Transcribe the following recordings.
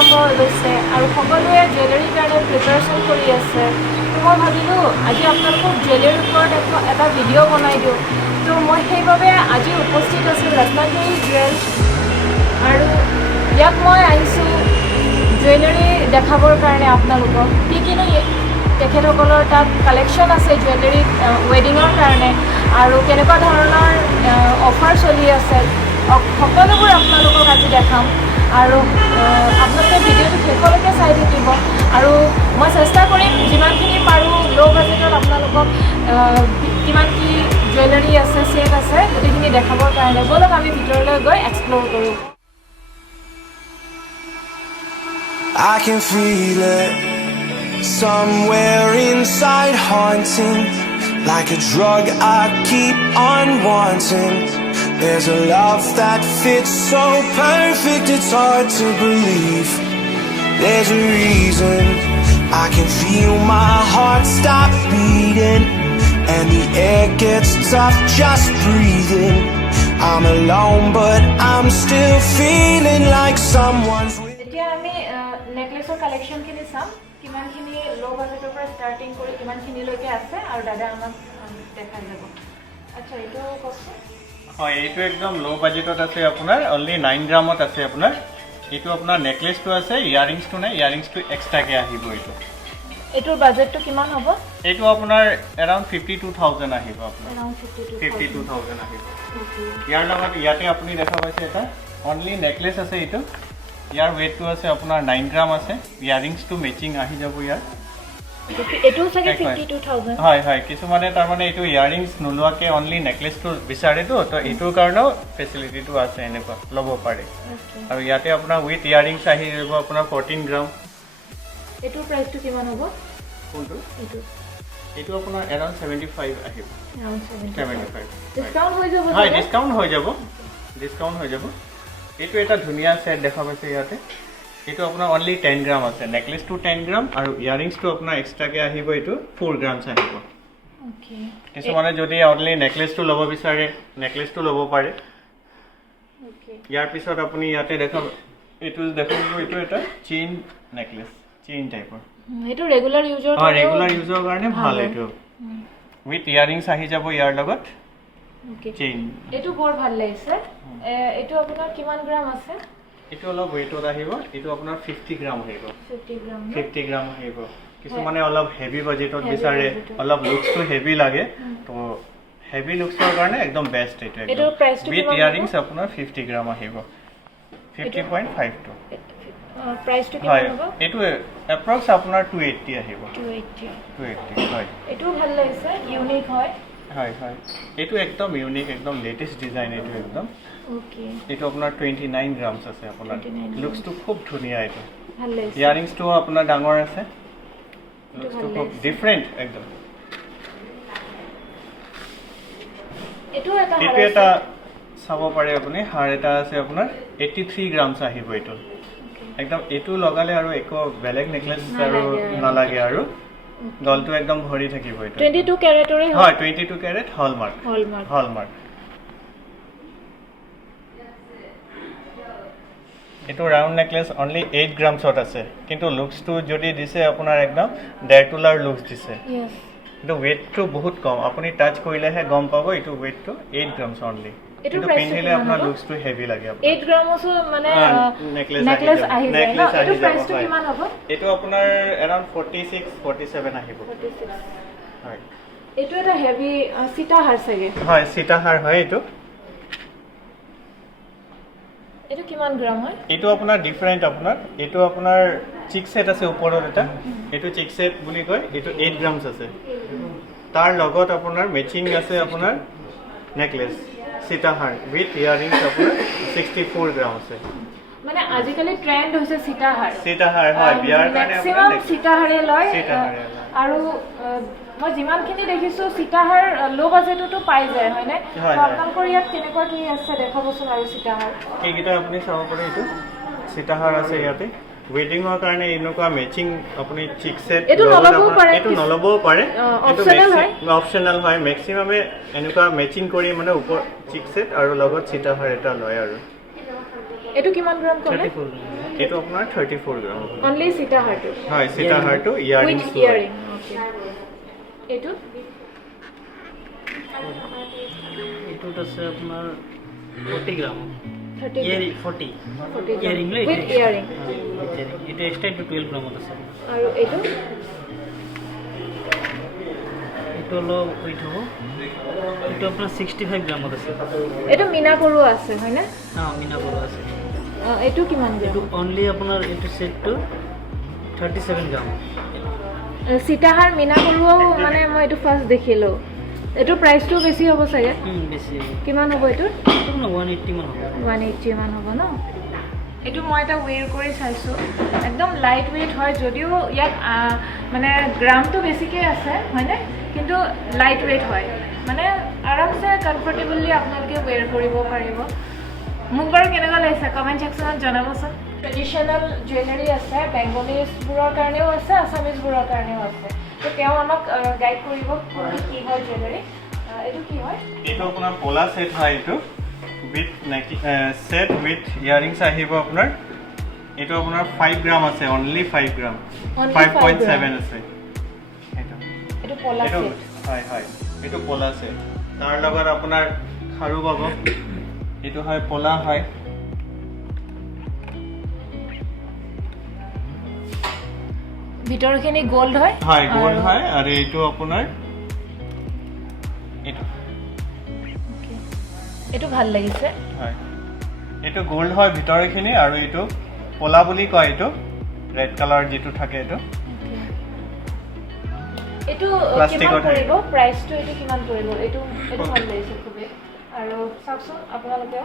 আৰম্ভ হৈ গৈছে আৰু সকলোৱে জুৱেলাৰীৰ কাৰণে প্ৰিপাৰেশ্যন কৰি আছে। তো মই ভাবিলোঁ আজি আপোনালোকক জুৱেলাৰীৰ ওপৰত এটা ভিডিঅ' বনাই দিওঁ। তো মই সেইবাবে আজি উপস্থিত আছোঁ ৰত্নাগিৰি জুৱেলছ আৰু ইয়াত মই আহিছোঁ জুৱেলাৰী দেখাবৰ কাৰণে আপোনালোকক কিনো তেখেতসকলৰ তাত কালেকশ্যন আছে জুৱেলাৰী ৱেডিঙৰ কাৰণে আৰু কেনেকুৱা ধৰণৰ অফাৰ চলি আছে সকলোবোৰ আপোনালোকক আজি দেখাম আৰু আপোনালোকে ভিডিঅ'টো শেষলৈকে চাই থাকিব আৰু মই চেষ্টা কৰিম যিমানখিনি পাৰোঁ ল' বাজেটত আপোনালোকক কিমান কি জুৱেলাৰী আছে ছেট আছে গোটেইখিনি দেখাবৰ কাৰণে ব'লক আমি ভিতৰলৈ গৈ এক্সপ্ল'ৰ কৰোঁ। I can feel it somewhere inside, haunting like a drug I keep on wanting. There's a love that fits so perfect it's hard to believe. There's a reason I can feel my heart stop beating and the air gets tough just breathing. I'm alone but I'm still feeling like someone's with. এতিয়া আমি নেকলেছৰ কালেকশ্যনখিনি চাম কিমানখিনি ল' বাজেটৰ পৰা starting কৰি কিমানখিনিলৈকে আছে আৰু দাদা আমাক দেখাই যাব। আচ্ছা এইটো কওকচোন। হয় এইটো একদম ল' বাজেটত আছে আপোনাৰ অনলি 9 গ্ৰামত আছে আপোনাৰ। এইটো আপোনাৰ নেকলেছটো আছে ইয়াৰিংছটো নাই ইয়াৰিংছটো এক্সট্ৰাকৈ আহিব। এইটোৰ বাজেটটো কিমান হ'ব? এইটো আপোনাৰ এৰাউণ্ড 52,000 আহিব আপোনাৰ। এৰাউণ্ড 52,000 আহিব। ইয়াৰ লগত ইয়াতে আপুনি দেখা পাইছে এটা অনলি নেকলেছ আছে এইটো। ইয়াৰ ৱেটটো আছে আপোনাৰ 9 গ্ৰাম আছে। ইয়াৰিংছটো মেচিং আহি যাব ইয়াৰ। এইটো চাগে 52,000। হয় হয় কিছুমানে তাৰমানে এইটো ইয়াৰিংছ নোলোৱাকৈ অনলি নেকলেছটো বিচাৰেতো তো এইটোৰ কাৰণেও ফেচিলিটিটো আছে এনেকুৱা ল'ব পাৰে। আৰু ইয়াতে আপোনাৰ উইথ ইয়াৰিংছ আহি যাব আপোনাৰ 14 গ্ৰাম। এইটোৰ প্ৰাইচটো কিমান হ'ব? কোনটো? এইটো এইটো আপোনাৰ এৰাউণ্ড 75 আহিব। এৰাউণ্ড 75 ডিছকাউণ্ট হৈ যাব? হয় ডিছকাউণ্ট হৈ যাব। ডিছকাউণ্ট হৈ যাব। এইটো এটা ধুনীয়া ছেট দেখা পাইছে ইয়াতে। এইটো আপোনাৰ অনলি 10 গ্ৰাম আছে। নেকলেছটো 10 গ্ৰাম আৰু ইয়াৰিংছটো আপোনাৰ এক্সট্ৰাকৈ আহিব এইটো 4 গ্ৰামছ আহিব। কিছুমানে যদি অনলি নেকলেছটো ল'ব বিচাৰে নেকলেছটো ল'ব পাৰে। ইয়াৰ পিছত আপুনি ইয়াতে দেখা এইটো দেখাব এইটো এটা চেইন নেকলেছ চেইন টাইপৰ। এইটো ৰেগুলাৰ ইউজৰ হয় ৰেগুলাৰ ইউজৰ কাৰণে ভাল এইটো। উইথ ইয়াৰিংছ আহি যাব ইয়াৰ লগত চেইন। এইটো বৰ ভাল লাগিছে। এইটো আপোনাৰ কিমান গ্ৰাম আছে? এইটো অলপ ৱেটত আহিব। এইটো আপোনাৰ 50 গ্ৰাম আহিব। 50 গ্ৰাম আহিব। কিছুমানে অলপ হেভি বাজেটত বিচাৰে অলপ লুকছটো হেভি লাগে তো হেভি লুকছৰ কাৰণে একদম বেষ্ট এইটো একদম। উইথ ইয়াৰিংছ আপোনাৰ 50 গ্ৰাম আহিব 50.52। প্ৰাইচটো হয় কিমান হ'ব? এইটো এপ্ৰক্স আপোনাৰ 280 আহিব। 280 হয়। এইটো ভাল লাগিছে ইউনিক হয়। হয় হয় এইটো একদম ইউনিক একদম লেটেষ্ট ডিজাইন এইটো একদম। ওকে এইটো আপোনাৰ 29 গ্ৰামছ আছে আপোনাৰ। লুকছটো খুব ধুনীয়া এইটো। ভাল লাগিছে। ইয়াৰিংছটো আপোনাৰ ডাঙৰ আছে। লুকছটো খুব ডিফাৰেণ্ট একদম। এইটো এটা চাব পাৰে আপুনি হাৰ এটা আছে আপোনাৰ 83 গ্ৰামছ আহিব এইটো। একদম এইটো লগালে আৰু একো বেলেগ নেকলেছ আৰু নালাগে আৰু গলটো একদম ভৰি থাকিব এইটো। 22 ক্যাৰেটৰে হয় 22 ক্যাৰেট হলমাৰ্ক। এইটো ৰাউণ্ড নেকলেছ অনলি 8 গ্ৰামছত আছে কিন্তু লুকছটো যদি দিছে আপোনাৰ একদম 1.5 তোলাৰ লুকছ দিছে। কিন্তু ৱেটটো বহুত কম আপুনি টাচ কৰিলেহে গম পাব এইটো ৱেটটো 8 গ্ৰামছ অনলি। এইটো পিন্ধিলে আপোনাৰ লুকছটো হেভি লাগে। 8 গ্ৰামছো মানে নেকলেছ আহি যায় ন? এইটো প্ৰাইচটো কিমান হ'ব? এইটো আপোনাৰ এৰাউণ্ড 46 47 আহিব। হয় এইটো এটা হেভি সীতাহাৰ চাগে। হয় সীতাহাৰ হয় এইটো। এইটো কিমান গ্ৰাম হয়? এইটো আপোনাৰ ডিফাৰেণ্ট আপোনাৰ এইটো আপোনাৰ চিক সেট আছে ওপৰত এটা এইটো চিক সেট বুলি কয়। এইটো 8 গ্ৰামছ আছে। তাৰ লগত আপোনাৰ মেচিং আছে আপোনাৰ নেকলেছ সীতাহাৰ উইথ ইয়াৰিংছ আপোনাৰ 64 গ্ৰাম আছে। মানে আজিকালি ট্ৰেন্ড হৈছে সীতাহাৰ। হয় বিয়াৰ কাৰণে ম্যাক্সিমাম সীতাহাৰে লয় আৰু মই যিমানখিনি দেখিছোঁ সীতাহাৰ ল' বাজেটতো পাই যায় হয়নে? আপোনালোকৰ ইয়াত কেনেকুৱা কি আছে দেখাবচোন আৰু সীতাহাৰ। এইকেইটা আপুনি চাব পাৰে এইটো সীতাহাৰ আছে ইয়াতে। ৱেডিঙৰ কাৰণে এনেকুৱা মেচিং আপুনি চিক সেট এইটো নল'বও পাৰে অপশ্যনেল হয়। মেক্সিমামে এনেকুৱা মেচিং কৰি মানে ওপৰ চিক সেট আৰু লগত সীতাহাৰ এটা লয় আৰু। এইটো কিমান গ্ৰাম ক'লে? এইটো আপোনাৰ 34 গ্ৰাম অনলি সীতাহাৰটো হয় সীতাহাৰটো ইয়াৰিং উইথ ইয়াৰিং ওকে এইটো এইটোত আছে আপোনাৰ 40 গ্ৰাম 30 ইয়াৰিং 40 ইয়াৰিং লৈ উইথ ইয়াৰিং এটা এক্সট্ৰা এইটো 12 গ্ৰামত আছে আৰু এইটো এইটো অলপ ৱেইট হ'ব এইটো আপোনাৰ 65 গ্ৰামত আছে এইটো মিনা কৰো আছে হয়নে মিনা বড়ো আছে এইটো কিমান এইটো অনলি আপোনাৰ এইটো সেটটো 37 গ্ৰাম সীতাহাৰ মিনা কৰোও মানে মই এইটো ফাৰ্ষ্ট দেখিলোঁ এইটো প্ৰাইচটো বেছি হ'ব চাগে বেছি কিমান হ'ব এইটো 180 মান হ'ব 180 মান হ'ব ন এইটো মই এটা ৱেৰ কৰি চাইছোঁ একদম লাইট ৱেইট হয় যদিও ইয়াত মানে গ্ৰামটো বেছিকৈ আছে হয়নে কিন্তু লাইট ৱেইট হয় মানে আৰামছে কমফৰ্টেবলি আপোনালোকে ৱেৰ কৰিব পাৰিব মোক বাৰু কেনেকুৱা লাগিছে কমেণ্ট ছেকশ্যনত জনাবচোন ট্ৰেডিশ্যনেল জুৱেলাৰী আছে বেংগলীজবোৰৰ কাৰণেও আছে আছামিজবোৰৰ কাৰণেও আছে তো তেওঁ আমাক গাইড কৰিব কি হয় জুৱেলাৰী এইটো কি হয় এইটো আপোনাৰ পলা সেট হয় এইটো উইথ সেট উইথ ইয়াৰিংছ আহিব আপোনাৰ এইটো আপোনাৰ 5 গ্ৰাম আছে অনলি 5 গ্ৰাম 5.7 আছে এইটো পলা এইটো সেট হয় হয় এইটো পলা সেট তাৰ লগত আপোনাৰ খাৰু পাব এইটো হয় পলা হয় ভিতৰখিনি গোল্ড হয় হয় গোল্ড হয় আৰু এইটো আপোনাৰ এইটো এইটো ভাল লাগিছে হয় এইটো গোল্ড হয় ভিতৰখিনি আৰু এইটো পলা বুলি কয় এইটো ৰেড কালাৰ যিটো থাকে এইটো এইটো Plastic কিমান ৰ থাকে। পৰিব প্ৰাইচটো এইটো কিমান পৰিব এইটো এইটো ভাল লাগিছে খুবেই আৰু চাওকচোন আপোনালোকেও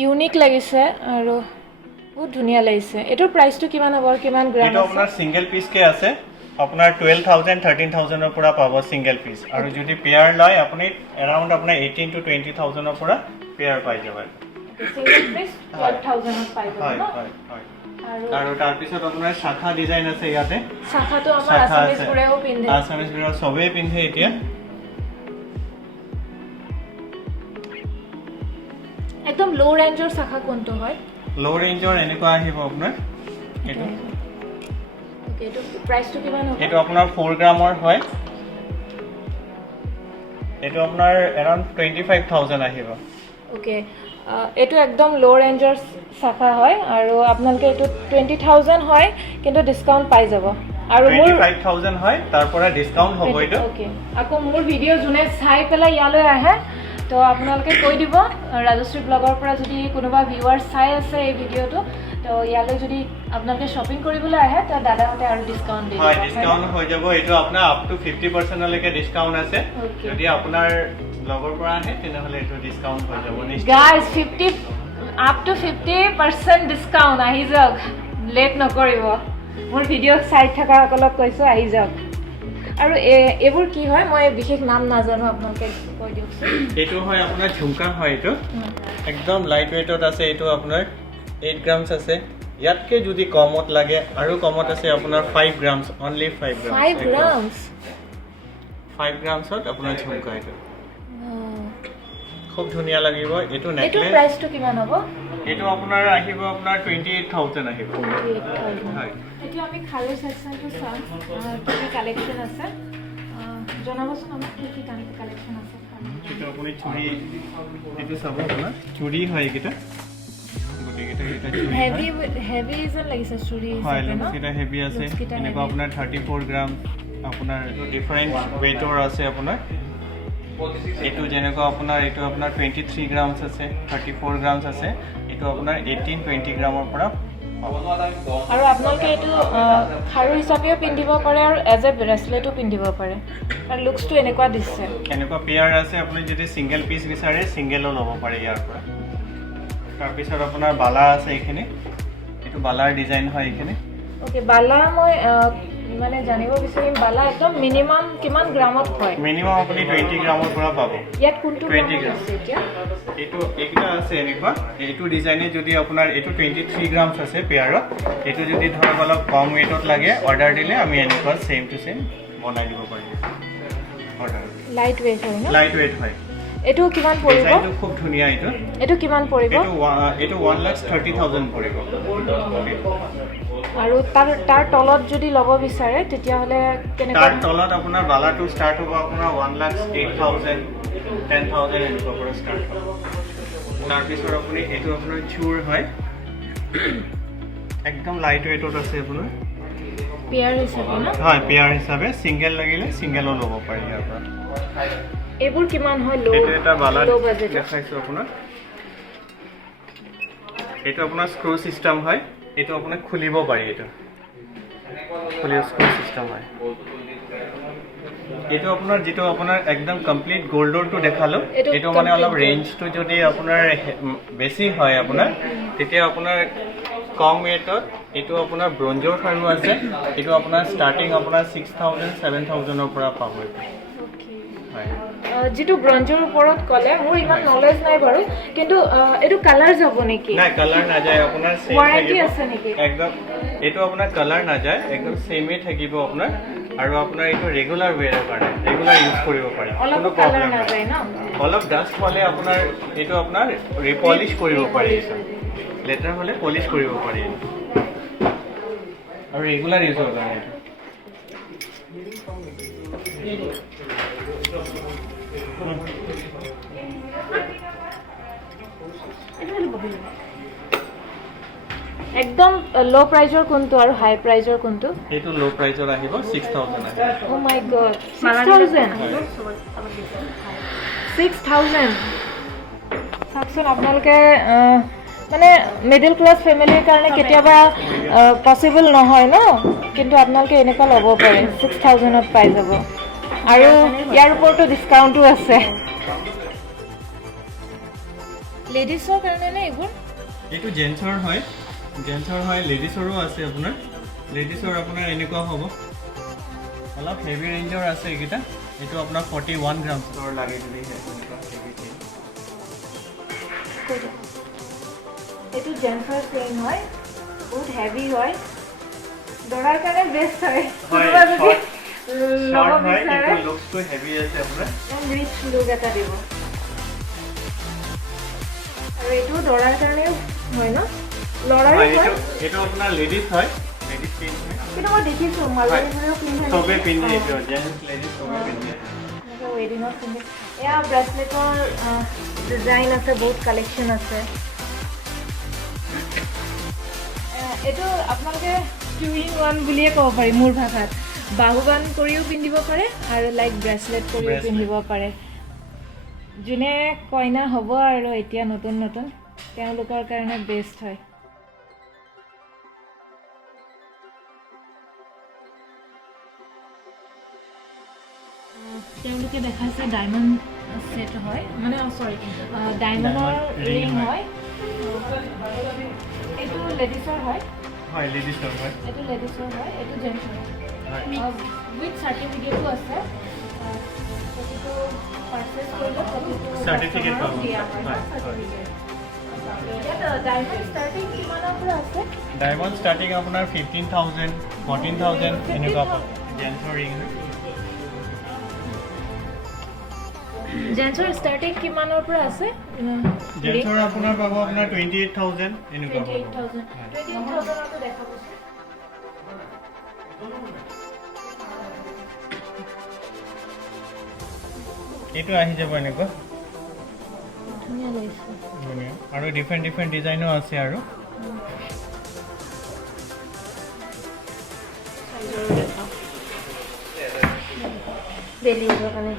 ইউনিক লাগিছে আৰু বহুত ধুনীয়া লাগিছে এইটোৰ প্ৰাইচটো কিমান হ'ব কিমান গ্ৰাম এইটো আপোনাৰ সিঙ্গেল পিস কে আছে আপোনাৰ 12000 13000 ৰ পৰা পাব সিঙ্গেল পিস আৰু যদি পেয়াৰ লয় আপুনি এৰাউণ্ড আপোনাৰ 18 to 20000 ৰ পৰা পেয়াৰ পাই যাব সিঙ্গেল পিস 12000 ত পাইব হয় ন হয় হয় আৰু আৰু তাৰ পিছত আপোনাৰ শাখা ডিজাইন আছে ইয়াতে শাখাটো আমাৰ শাখা আছে আছামিজবোৰেও পিন্ধে আছামিজবোৰে সবেই পিন্ধে এতিয়া একদম লো ৰেঞ্জৰ শাখা কোনটো হয় লো ৰেঞ্জৰ এনেকুৱা আহিব আপোনাৰ এইটো ওকে এইটো প্ৰাইচটো কিমান হ'ব এইটো আপোনাৰ 4 গ্ৰামৰ হয় এইটো আপোনাৰ এৰাউণ্ড 25000 আহিব ওকে এইটো একদম লো ৰেঞ্জৰ শাখা হয় আৰু আপোনালোকে এইটো 20000 হয় কিন্তু ডিছকাউণ্ট পাই যাব আৰু মোৰ 25000 হয় তাৰ পৰা ডিসকাউন্ট হ'ব এইটো ওকে আকৌ মোৰ ভিডিঅ' যোনে চাই পেলাই ইয়ালৈ আহে তো আপোনালোকে কৈ দিব ৰাজশ্ৰী ব্লগৰ পৰা যদি কোনোবা ভিউৱাৰ্ছ চাই আছে এই ভিডিঅ'টো তো ইয়ালৈ যদি আপোনালোকে শ্বপিং কৰিবলৈ আহে তো দাদাহঁতে আৰু ডিছকাউণ্ট দিব হয় ডিসকাউন্ট হৈ যাব এইটো আপোনাৰ আপ টু 50% লৈকে ডিসকাউন্ট আছে Okay. যদি আপোনাৰ ব্লগৰ পৰা আহে তেনেহলে এইটো ডিসকাউন্ট হৈ যাব নিশ্চয় গাইজ 50 আপ টু 50% ডিছকাউণ্ট আহি যাওক লেট নকৰিব মোৰ ভিডিঅ' চাই থকাসকলক কৈছোঁ আহি যাওক আৰু এইবোৰ কি হয় মই বিশেষ নাম নাজানো আপোনালোকে কৈ দিয়কচোন এইটো হয় আপোনাৰ ঝুমকা হয় এইটো একদম লাইট ওয়েটত আছে এইটো আপোনাৰ 8 গ্ৰামছ আছে ইয়াতকে যদি কমত লাগে আৰু কমত আছে আপোনাৰ 5 গ্ৰামছ অনলি 5 গ্ৰামছ 5 গ্ৰামছ 5 গ্ৰামছত আপোনাৰ ঝুমকা এইটো খুব ধুনীয়া লাগিব এইটো এইটো নেকলেছ প্ৰাইচটো কিমান হ'ব এইটো আপোনাৰ আহিব আপোনাৰ 28000 আহিব 28000 হয় এতিয়া আমি খাৰু ছেকশ্যনটো চাম কি কি কালেকশ্যন আছে জনাবচোন আমাক কি কি কালেকশ্যন আছে এইটো আপুনি চুৰি এইটো চাব আপোনাৰ চুৰি হয় এইকেইটা গোটেইকেইটা এটা চুৰি হেভি হেভি যেন লাগিছে চুৰি হয় হিচাপে ন লুককেইটা হেভি আছে লুককেইটা এনেকুৱা heavy। আপোনাৰ 34 গ্ৰাম আপোনাৰ ডিফাৰেণ্ট ৱেইটৰ আছে আপোনাৰ এইটো যেনেকুৱা আপোনাৰ এইটো আপোনাৰ 23 গ্ৰামছ আছে 34 গ্ৰামছ আছে এইটো আপোনাৰ 18-20 গ্ৰামৰ পৰা আৰু আপোনালোকে এইটো খাৰু হিচাপেও পিন্ধিব পাৰে আৰু এজ এ ব্ৰেচলেটো পিন্ধিব পাৰে আৰু লুকছটো এনেকুৱা দিছে এনেকুৱা পেয়াৰ আছে আপুনি যদি সিঙ্গেল পিস বিচাৰে সিঙ্গেলো ল'ব পাৰে ইয়াৰ পৰা তাৰপিছত আপোনাৰ বালা আছে এইখিনি এইটো বালাৰ ডিজাইন হয় এইখিনি ওকে বালা মই মানে জানিব বিচাৰিম বালা একদম মিনিমাম কিমান গ্ৰামত হয় মিনিমাম আপুনি 20 গ্ৰামৰ পৰা পাব ইয়াত কোনটো 20 গ্ৰামত গ্ৰাম। আছে এতিয়া এইটো এইকেইটা আছে এনেকুৱা এইটো ডিজাইনে যদি আপোনাৰ এইটো 23 গ্ৰামছ আছে পেয়াৰত এইটো যদি ধৰক অলপ কম ৱেইটত লাগে অৰ্ডাৰ দিলে আমি এনেকুৱা ছেম টু ছেম বনাই দিব পাৰিম অৰ্ডাৰ লাইট ৱেইট হয় ন লাইট ৱেইট হয় এইটো কিমান পৰিব ডিজাইনটো খুব ধুনীয়া এইটো কিমান পৰিব এইটো 1,30,000 পৰিব আৰু তাৰ তলত যদি ল'ব বিচাৰে তেতিয়াহ'লে কেনেকুৱা তাৰ তলত আপোনাৰ বালাটো ষ্টাৰ্ট হ'ব আপোনাৰ 1,08,000 10,000 এনেকুৱা পৰা ষ্টাৰ্ট হ'ব তাৰপিছত আপুনি এইটো আপোনাৰ চুৰ হয় একদম লাইট ৱেটত আছে আপোনাৰ পেয়াৰ হিচাপে ন হয় পেয়াৰ হিচাপে ছিংগল লাগিলে ছিংগলো ল'ব পাৰি ইয়াৰ পৰা এইবোৰ কিমান হয় এইটো এটা বালা লো বাজেট দেখাইছোঁ আপোনাক এইটো আপোনাৰ স্ক্ৰু চিষ্টেম হয় এইটো আপোনাক খুলিব পাৰি এইটো স্ক্ৰু চিষ্টেম হয় এইটো আপোনাৰ যিটো আপোনাৰ একদম কমপ্লিট গ'ল্ডৰটো দেখালোঁ এইটো মানে অলপ ৰেঞ্জটো যদি আপোনাৰ বেছি হয় আপোনাৰ তেতিয়া আপোনাৰ কম ৱেটত এইটো আপোনাৰ ব্ৰঞ্জৰ ফাৰ্মো আছে এইটো আপোনাৰ ষ্টাৰ্টিং আপোনাৰ 6,000 7,000ৰ পৰা পাব হয় যিটো ব্ৰঞ্জৰ ওপৰত ক'লে মোৰ ইমান নলেজ নাই বাৰু কিন্তু এইটো কালাৰ যাব নেকি নাই কালাৰ নাযায় আপোনাৰ সেম ৱাৰেণ্টি থাকিব আছে নেকি একদম এইটো আপোনাৰ কালাৰ নাযায় একদম সেমে থাকিব আপোনাৰ আৰু আপোনাৰ এইটো ৰেগুলাৰ ৱেৰৰ কাৰণে ৰেগুলাৰ ইউজ কৰিব পাৰি অলপ কোনো কালাৰ প্ৰব্লেম নাযায় নাই ন অলপ ডাষ্ট হ'লে আপোনাৰ এইটো আপোনাৰ ৰিপলিছ কৰিব পাৰি লেটাৰ হ'লে পলিছ কৰিব পাৰি আৰু ৰেগুলাৰ ইউজৰ কাৰণে একদম লো প্ৰাইজৰ কোনটো আৰু হাই প্ৰাইজৰ কোনটো এইটো লো প্ৰাইজৰ আহিব 6,000 আহিব ও মাই গড 6,000 6,000 চাওকচোন আপোনালোকে মানে মিডল ক্লাছ ফেমিলিৰ কাৰণে কেতিয়াবা পচিবল নহয় ন কিন্তু আপোনালোকে এনেকুৱা ল'ব পাৰে 6,000ত পাই যাব আৰু ইয়াৰ ওপৰতো ডিছকাউণ্টো আছে লেডিছৰ কাৰণে নে এইবোৰ এইটো জেন্টছৰ হয় লেডিছৰো আছে আপোনাৰ লেডিছৰ আপোনাৰ এনেকুৱা হ'ব অলপ হেভি ৰেঞ্জৰ আছে এইকেইটা এইটো আপোনাৰ 41 গ্ৰামছৰ লাগে যদি এইটো জেন্টছৰ চেইন হয় বহুত হেভি হয় দৰাৰ কাৰণে বেষ্ট হয় কোনোবা যদি ল'ব বিচাৰে লুকছটো হেভি আছে আপোনাৰ ৰিচ লুক এটা দিব আৰু এইটো দৰাৰ কাৰণেও হয় ন ল'ৰাৰো হয় এইটো আপোনাৰ লেডিছ হয় লেডিছ পিন্ধ হয় কিন্তু মই দেখিছোঁ মালবাৰীবোৰেও পিন্ধে চবে পিন্ধে এইটো জেন্টছ লেডিছ চবে পিন্ধে ৱেডিঙত পিন্ধে এয়া ব্ৰেচলেটৰ ডিজাইন আছে বহুত কালেকশ্যন আছে এইটো আপোনালোকে 2-in-1 বুলিয়ে ক'ব পাৰি মোৰ ভাষাত বাহুবান কৰিও পিন্ধিব পাৰে আৰু লাইক ব্ৰেচলেট কৰিও পিন্ধিব পাৰে যোনে কইনা হ'ব আৰু এতিয়া নতুন নতুন তেওঁলোকৰ কাৰণে বেষ্ট হয় তেওঁলোকে দেখাইছে ডায়মণ্ড সেট হয় মানে চৰি ডায়মণ্ডৰ ৰিং হয় এইটো লেডিছৰ হয় হয় লেডিছৰ হয় এইটো লেডিছৰ হয় এইটো জেন্টছৰ হয় উইথ চাৰ্টিফিকেটো আছে প্ৰতিটো পাৰ্চেছ কৰিলে প্ৰতিটো Certificate পাব। দিয়া হয় হয়, চাৰ্টিফিকেট ইয়াত ডায়মণ্ড ষ্টাৰ্টিং কিমানৰ পৰা আছে ডায়মণ্ড ষ্টাৰ্টিং আপোনাৰ 15,000 14,000 এনেকুৱা পাব জেন্টছৰ ৰিং জেন্টছৰ ষ্টাৰ্টিং কিমানৰ পৰা আছে জেন্টছৰ আপোনাৰ পাব আপোনাৰ 28,000 এনেকুৱা পাব 28,000 28,000টো দেখাবচোন এইটো আহি যাব এনেকুৱা ধুনীয়া লাগিছে ধুনীয়া আৰু ডিফাৰেণ্ট ডিজাইনো আছে আৰু ডেইলি ইউজৰ কাৰণে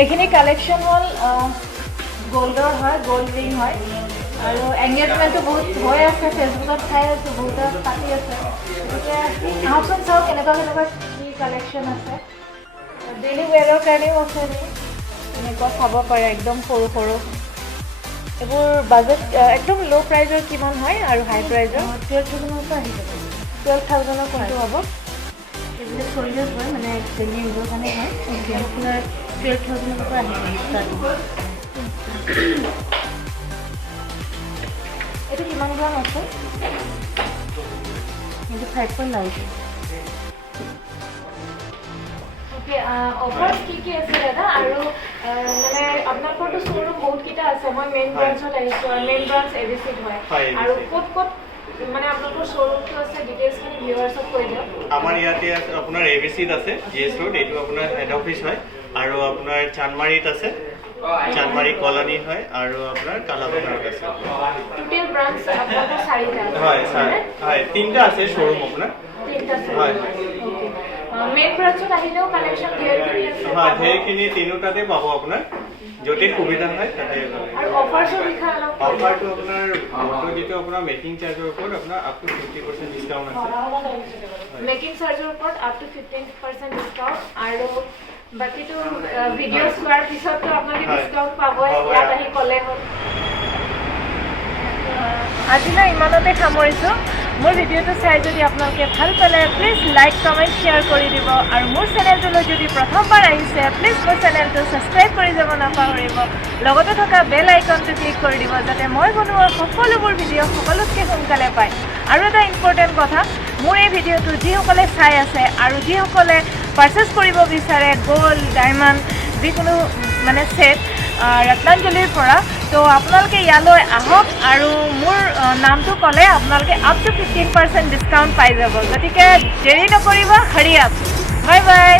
এইখিনি কালেকশ্যন হ'ল গ'ল্ডৰ হয় গ'ল্ড ৰিং হয় আৰু এংগেজমেণ্টটো বহুত হৈ আছে ফেচবুকত চাই আছোঁ বহুতে পাতি আছে গতিকে আহকচোন চাওক কেনেকুৱা কি কালেকশ্যন আছে ডেইলি ৱেৰৰ কাৰণেও আছে এনেকুৱা চাব পাৰে একদম সৰু সৰু এইবোৰ বাজেট একদম ল' প্ৰাইজৰ কিমান হয় আৰু হাই প্ৰাইজৰ 12,000ৰ পৰা আহি যাব 12,000ৰ কোনটো হ'ব এইবিলাক চল্ডাৰ্ছ হয় মানে ডেইলি ইউজৰ কাৰণে হয় আপোনাৰ 12,000ৰ পৰা আহি যাব এইটো কিমান গ্ৰাম আছে এইটো 5.9 অফাৰ্ছ কি আছে দাদা আৰু মানে আপোনালোকৰতো শ্ব'ৰুম বহুতকেইটা আছে মই মেইন ব্ৰাঞ্চত আহিছোঁ আৰু মেইন ব্ৰাঞ্চ এবিচিত হয় আৰু ক'ত মানে আপোনালোকৰ শ্ব'ৰুমটো আছে ডিটেইলছখিনি ভিউৱাৰ্ছক কৈ দিয়ক আমাৰ ইয়াতে আছে আপোনাৰ এবিচিত আছে জিএছ ৰোড এইটো আপোনাৰ হেড অফিচ হয় আৰু আপোনাৰ চানমাৰীত আছে চানমাৰী কলনী হয় আৰু আপোনাৰ কালাবাগানত আছে টোটেল ব্ৰাঞ্চ আপোনালোকৰ 4টা হয় হয় 3টা আছে শ্ব'ৰুম আপোনাৰ 3টা হয় মেইন ব্ৰাঞ্চত আহিলেও কালেকশ্যন ধেৰখিনি আছে হয় সেইখিনি তিনিওটাতে পাব আপোনাৰ য'তে সুবিধা হয় তাতে আৰু অফাৰ্ছৰ বিষয়ে অলপ অফাৰটো আপোনাৰ মোৰটো যিটো আপোনাৰ মেকিং চাৰ্জৰ ওপৰত আপোনাৰ আপ টু 50% ডিছকাউণ্ট আছে মেকিং চাৰ্জৰ ওপৰত আপ টু 15% ডিছকাউণ্ট আৰু বাকীটো ভিডিঅ' চোৱাৰ পিছততো আপোনালোকে ডিছকাউণ্ট পাবই ইয়াত আহি ক'লে হ'ল আজিলৈ ইমানতে সামৰিছোঁ মোৰ ভিডিঅ'টো চাই যদি আপোনালোকে ভাল পালে প্লিজ লাইক কমেণ্ট শ্বেয়াৰ কৰি দিব আৰু মোৰ চেনেলটোলৈ যদি প্ৰথমবাৰ আহিছে প্লিজ মোৰ চেনেলটো ছাবস্ক্ৰাইব কৰি যাব নাপাহৰিব লগতে থকা বেল আইকনটো ক্লিক কৰি দিব যাতে মই বনোৱা সকলোবোৰ ভিডিঅ' সকলোতকৈ সোনকালে পায় আৰু এটা ইম্পৰ্টেণ্ট কথা মোৰ এই ভিডিঅ'টো যিসকলে চাই আছে আৰু যিসকলে পাৰ্চেছ কৰিব বিচাৰে গ'ল্ড ডায়মণ্ড যিকোনো মানে ছেট ৰত্নাঞ্জলিৰ পৰা তো আপোনালোকে ইয়ালৈ আহক আৰু মোৰ নামটো ক'লে আপোনালোকে আপ টু 15% ডিছকাউণ্ট পাই যাব গতিকে দেৰি নকৰিব হাৰি আপ বাই বাই